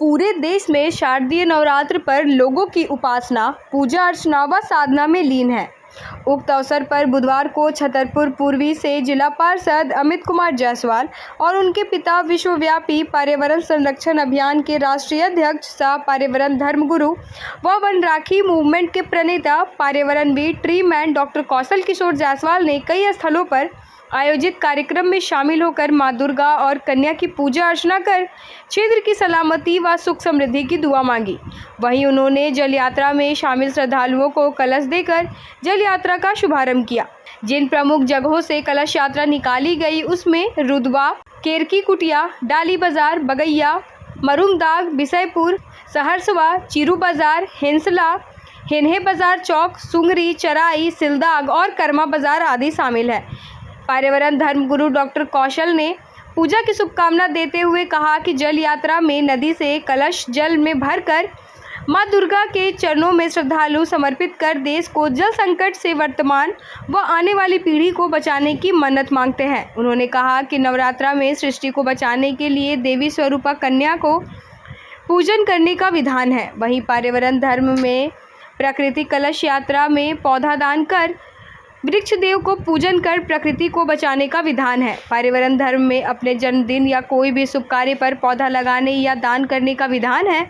पूरे देश में शारदीय नवरात्र पर लोगों की उपासना, पूजा अर्चना व साधना में लीन है। उक्त अवसर पर बुधवार को छतरपुर पूर्वी से जिला पार्षद अमित कुमार जायसवाल और उनके पिता विश्वव्यापी पर्यावरण संरक्षण अभियान के राष्ट्रीय अध्यक्ष सह पर्यावरण धर्मगुरु व वन राखी मूवमेंट के प्रणेता पर्यावरणविद tree man doctor Kaushal Kishore Jaiswal ने कई स्थलों पर आयोजित कार्यक्रम में शामिल होकर मां दुर्गा और कन्या की पूजा अर्चना कर क्षेत्र की सलामती व सुख समृद्धि की दुआ मांगी। वहीं उन्होंने जल यात्रा में शामिल श्रद्धालुओं को कलश देकर जल यात्रा का शुभारंभ किया। जिन प्रमुख जगहों से कलश यात्रा निकाली गई उसमें रुदवा, केरकी कुटिया, डाली बाजार, बगैया, मरुमदाग, बिसैपुर, सहरसवा, चीरू बाजार, हेंसला, हेन्हे बाजार चौक, सुंगरी, चराई, सिलदाग और कर्मा बाजार आदि शामिल है। पर्यावरण धर्मगुरु डॉक्टर कौशल ने पूजा की शुभकामना देते हुए कहा कि जल यात्रा में नदी से कलश जल में भरकर मां दुर्गा के चरणों में श्रद्धालु समर्पित कर देश को जल संकट से वर्तमान व आने वाली पीढ़ी को बचाने की मन्नत मांगते हैं। उन्होंने कहा कि नवरात्रा में सृष्टि को बचाने के लिए देवी स्वरूपा कन्या को पूजन करने का विधान है। वहीं पर्यावरण धर्म में प्रकृति कलश यात्रा में पौधा दान कर वृक्ष देव को पूजन कर प्रकृति को बचाने का विधान है। पर्यावरण धर्म में अपने जन्मदिन या कोई भी शुभ कार्य पर पौधा लगाने या दान करने का विधान है।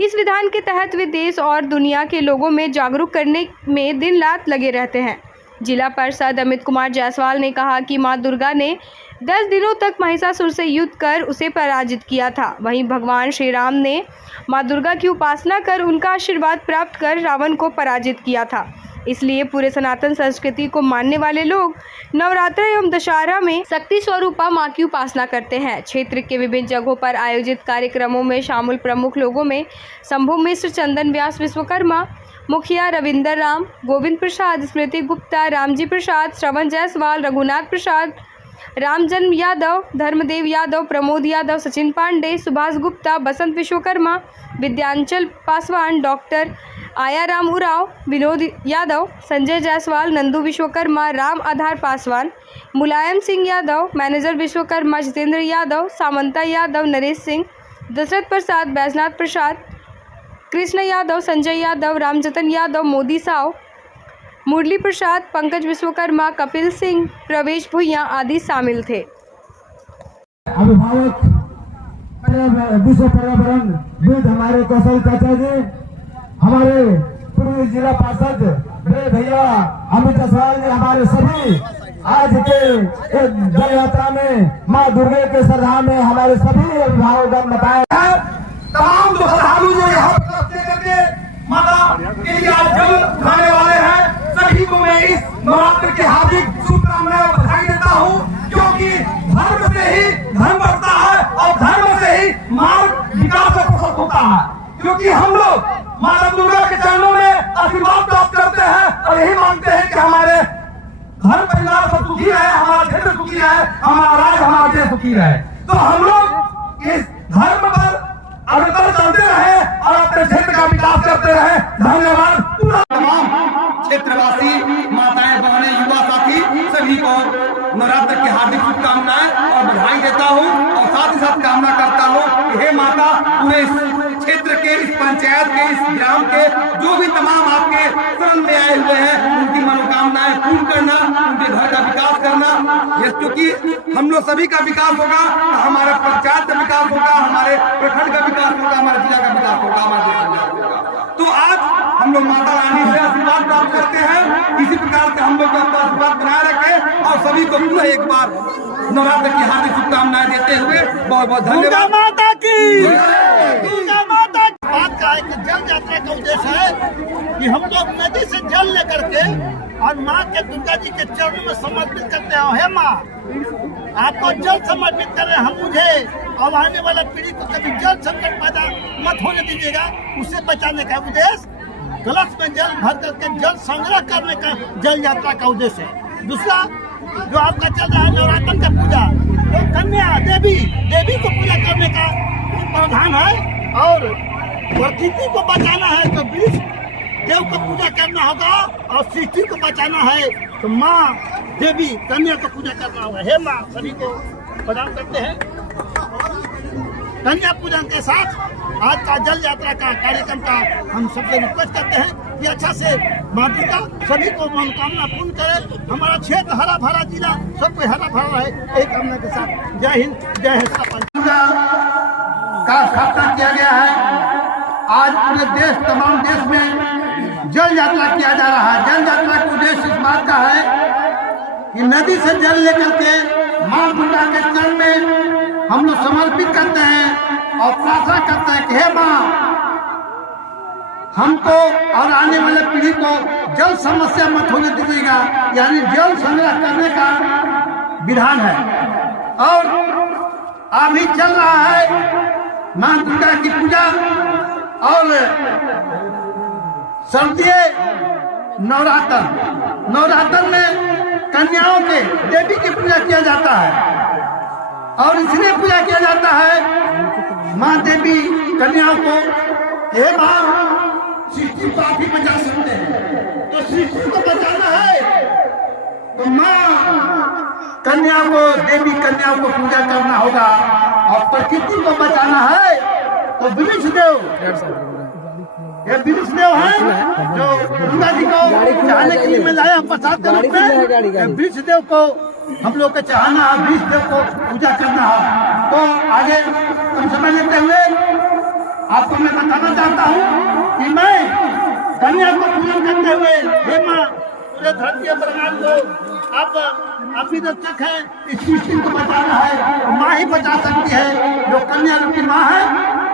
इस विधान के तहत वे देश और दुनिया के लोगों में जागरूक करने में दिन रात लगे रहते हैं। जिला पार्षद अमित कुमार जायसवाल ने कहा कि मां दुर्गा ने 10 दिनों तक महिषासुर से युद्ध कर उसे पराजित किया था। वहीं भगवान श्री राम ने मां दुर्गा की उपासना कर उनका आशीर्वाद प्राप्त कर रावण को पराजित किया था। इसलिए पूरे सनातन संस्कृति को मानने वाले लोग नवरात्र एवं दशहरा में शक्ति स्वरूपा मां की उपासना करते हैं। क्षेत्र के विभिन्न जगहों पर आयोजित कार्यक्रमों में शामिल प्रमुख लोगों में शंभु मिश्र, चंदन व्यास, विश्वकर्मा मुखिया, रविंदर राम, गोविंद प्रसाद, स्मृति गुप्ता, रामजी प्रसाद, श्रवण जायसवाल, रघुनाथ प्रसाद, रामजन्म यादव, धर्मदेव यादव, प्रमोद यादव, सचिन पांडे, सुभाष गुप्ता, बसंत विश्वकर्मा, विद्यांचल पासवान, डॉक्टर आयाराम उराव, विनोद यादव, संजय जायसवाल, नंदू विश्वकर्मा, राम आधार पासवान, मुलायम सिंह यादव, मैनेजर विश्वकर्मा, जितेंद्र यादव, सामंता यादव, नरेश सिंह, दशरथ प्रसाद, बैजनाथ प्रसाद, कृष्ण यादव, संजय यादव, रामजतन यादव, मोदी साव, मुरली प्रसाद, पंकज विश्वकर्मा, कपिल सिंह, प्रवेश भुइया आदि शामिल थे। अभिभावक विश्व पर्यावरणविद हमारे कौशल चाचा जी, हमारे पूर्वी जिला पार्षद बड़े भैया अमित जायसवाल जी, हमारे सभी आज के जल यात्रा में मां दुर्गा के श्रद्धा में हमारे सभी अभिभावक बताए हैं। तमाम जो श्रद्धालु जो यहाँ करके माता के लिए जल उठाने वाले हैं, सभी को मैं इस नवरात्र की हार्दिक शुभकामनाएं बधाई देता हूँ, क्योंकि धर्म से ही धर्म बढ़ता है और धर्म से ही मार्ग विकास और प्रशस्त होता है। क्योंकि हम लोग माता दुर्गा के चरणों में आशीर्वाद प्राप्त करते हैं और यही मांगते हैं कि हमारे घर परिवार सब सुखी रहे, हमारा क्षेत्र सुखी रहे, हमारा राज्य, हमारा देश सुखी रहे। तो हम लोग इस धर्म पर अग्रसर चलते रहे और अपने क्षेत्र का विकास करते रहे। धन्यवाद। तमाम क्षेत्रवासी, माताएं, बहनें, युवा साथी सभी को नवरात्र की हार्दिक शुभकामनाएं और बधाई देता हूं और साथ ही साथ कामना करता हूं कि हे माता, पूरे क्षेत्र के, इस पंचायत के, इस ग्राम के जो भी तमाम आपके शरण में आए हुए हैं, उनकी मनोकामनाएं पूर्ण करना, उनके घर का विकास करना। ये क्योंकि हम लोग सभी का विकास होगा तो हमारे पंचायत का विकास होगा, हमारे प्रखंड का विकास होगा, हमारे जिला का विकास होगा, हमारे देश का विकास होगा। तो आज हम लोग माता रानी से आशीर्वाद प्राप्त करते हैं। इसी प्रकार से हम लोग अपना आशीर्वाद बनाए रखें और सभी को पुनः एक बार नवरात्र की हार्दिक शुभकामनाएं देते हुए बहुत बहुत धन्यवाद। माता की दुर्गा माता बात का एक जल यात्रा का उद्देश्य है कि हम लोग नदी से जल लेकर के और माँ के दुर्गा जी के चरणों में समर्पित करते हैं। हे माँ, आपको जल समर्पित कर रहे हैं हम, मुझे और आने वाला पीढ़ी को कभी जल संकट पैदा मत होने दीजिएगा। उसे बचाने का उद्देश्य कलश में जल भर करके जल संग्रह करने का जल यात्रा का उद्देश्य है। दूसरा जो आपका चल रहा है नवरात्र का पूजा, तो कन्या देवी को पूजा करने का प्रावधान है और प्रकृति को बचाना है तो वृक्ष देव को पूजा करना होगा और सृष्टि को बचाना है तो माँ देवी कन्या को पूजा करना होगा। हे माँ, सभी को प्रणाम करते हैं। कन्या पूजन के साथ आज का जल यात्रा का कार्यक्रम का हम सबसे रिक्वेस्ट करते हैं कि अच्छा से माँ दुर्गा सभी को मनोकामना पूर्ण करे, हमारा क्षेत्र हरा भरा जिला सब कोई हरा भरा रहे, एक कामना के साथ। जय हिंद, जय हिंद। का स्थापना किया गया है। आज पूरे देश, तमाम देश में जल यात्रा किया जा रहा है। जल यात्रा का उद्देश्य इस बात का है कि नदी से जल लेकर के माँ दुर्गा के चरण में हम लोग समर्पित करते हैं और प्रार्थना करते हैं कि हे माँ, हमको और आने वाले पीढ़ी को जल समस्या मत होने दीजिएगा। यानी जल संग्रह करने का विधान है और अभी चल रहा है माँ दुर्गा की पूजा और सर्दिये नवरात्र में कन्याओं के देवी की पूजा किया जाता है और इसलिए पूजा किया जाता है माँ देवी कन्याओं को, हे माँ सृष्टि को आप ही बचा सकते हैं, तो सृष्टि को बचाना है तो माँ कन्या को, देवी कन्याओं को पूजा करना होगा और प्रकृति को बचाना है तो वृक्ष देव, ये वृक्ष देव है जो दुर्गा जी को चढ़ाने के लिए मैं लाया प्रसाद के रूप में। वृक्ष देव को हम लोग को चढ़ाना है, वृक्ष देव को पूजा करना है। तो आगे कम समय लेते हुए आपको मैं बताना चाहता हूँ कि मैं कन्या को पूजन करते हुए, हे माँ पूरे धरती ब्रह्मांड को आप ही रक्षक है, इस सृष्टि को बचाना है, माँ ही बचा सकती है। जो कन्या रूपी माँ है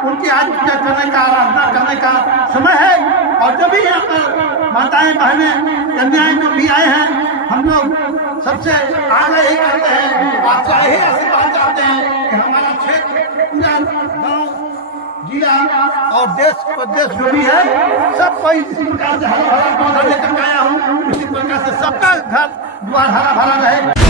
उनकी आज पूजा करने का, आराधना करने का समय है। और जो भी यहाँ पर माताएं बहनें कन्याएं जो भी आए हैं, हम लोग सबसे आगे यही करते हैं, आपसे यही आशीर्वाद चाहते हैं कि हमारा क्षेत्र पूरा गाँव जिला और देश प्रदेश जो भी है सब कोई इसी प्रकार से हरा भरा पौधा लेकर आया हूँ, इसी प्रकार से सबका घर द्वार हरा भरा रहे।